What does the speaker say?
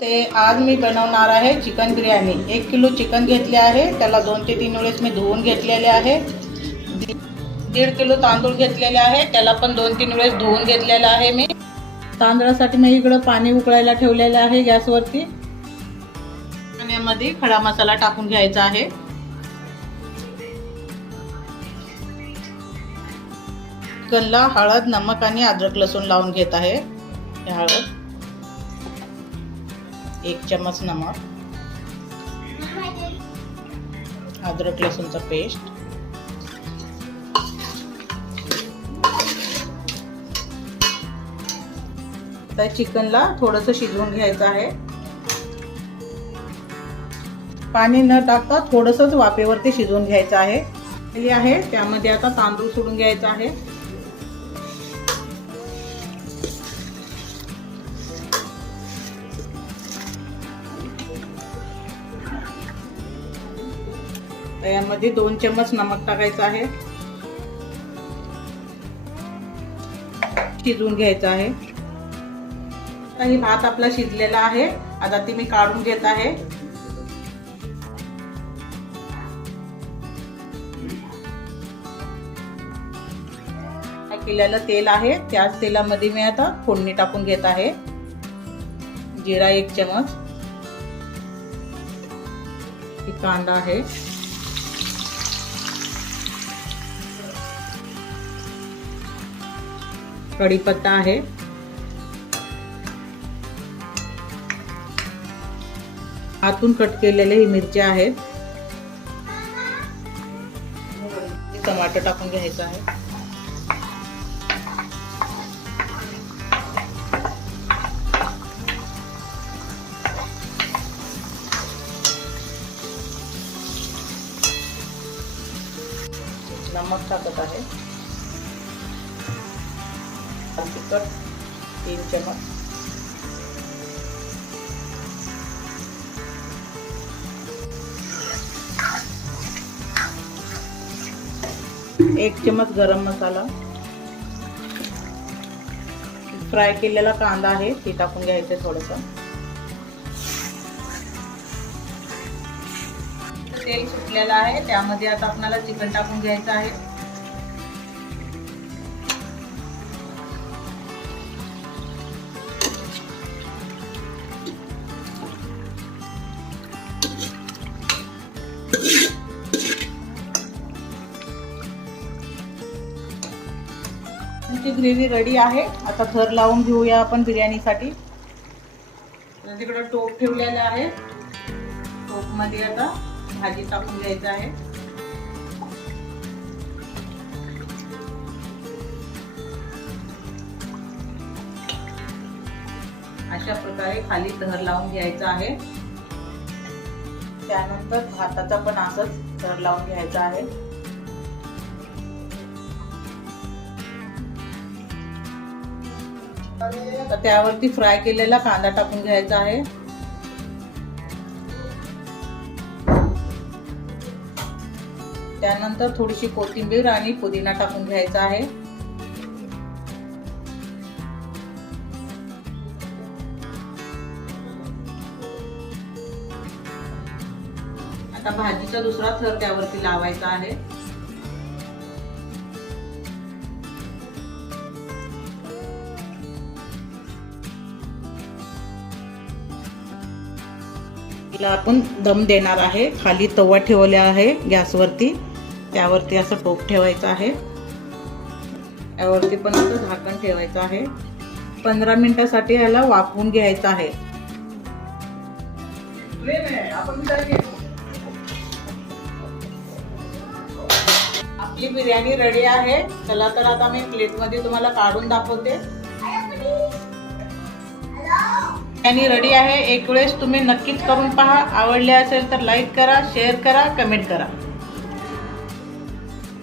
ते आज मी बनवणार आहे चिकन बिर्याणी. एक किलो चिकन घेतले आहे. त्याला दोन ते तीन वेळेस मी धुवून घेतलेले आहे. दीड किलो तांदूळ घेतलेले आहे. त्याला पण दोन तीन वेळेस धुवून घेतलेलं आहे मी. तांदळासाठी मी इकडं पाणी उकळायला ठेवलेलं आहे गॅसवरती. पाण्यामध्ये खडा मसाला टाकून घ्यायचा आहे. चिकनला हळद नमक आणि अद्रक लसूण लावून घेत आहे. हळद. एक चम्मच नमक अद्रक लसूणचा पेस्ट तर चिकनला थोडंसं शिजवून घ्यायचं आहे. पाणी न टाकता थोडंसंच वाफेवरती शिजवून घ्यायचं आहे. आहे त्यामध्ये आता तांदूळ सोडून घ्यायचा आहे. तर यामध्ये दोन चम्मच नमक टाकायचं आहे. शिजवून घ्यायचं आहे. आता ही भात आपला शिजलेला आहे. आता ती मी काढून घेत आहे. केलेलं तेल आहे. त्याच तेलामध्ये मी आता फोडणी टाकून घेत आहे. जिरा एक चमच कांदा आहे. कढीपत्ता आहे. आतून कट केलेले ही मिरच्या आहेत टमाटर टाकून घ्यायचं आहे. नमक टाकत आहे. लाल तिखट तीन चमच एक चमच गरम मसाला. फ्राय केलेला कांदा आहे ते टाकून घ्यायचं थोडस. तेल सुटलेलं आहे त्यामध्ये आता आपल्याला चिकन टाकून घ्यायचं आहे. तुमची ग्रेव्ही रेडी आहे. आता थर लावून घेऊया आपण बिर्याणीसाठी. तिकडं टोप ठेवलेलं आहे. टोपमध्ये आता भाजी टाकून घ्यायचं आहे. अशा प्रकारे खाली थर लावून घ्यायचा आहे. त्यानंतर भाताचा पण असंच थर लावून घ्यायचा आहे. तर त्यावरती फ्राय केलेला कांदा टाकून घ्यायचा आहे. त्यानंतर थोडीशी कोथिंबीर आणि पुदिना टाकून घ्यायचा आहे. आता भाजीचा दुसरा थर त्यावरती लावायचा आहे. तिला आपण दम देणार आहे. खाली तवा ठेवला आहे गॅसवरती. त्यावरती असं टोप ठेवायचं आहे. त्यावरती पण असं झाकण ठेवायचं आहे. पंधरा मिनिटासाठी ह्याला वाफवून घ्यायचं आहे. आपली बिर्याणी रेडी आहे. चला तर आता मी प्लेटमध्ये तुम्हाला काढून दाखवते. आणि रेडी आहे. एक वेळेस तुम्ही नक्कीच करून पहा. आवडले असेल तर लाईक करा शेअर करा कमेंट करा.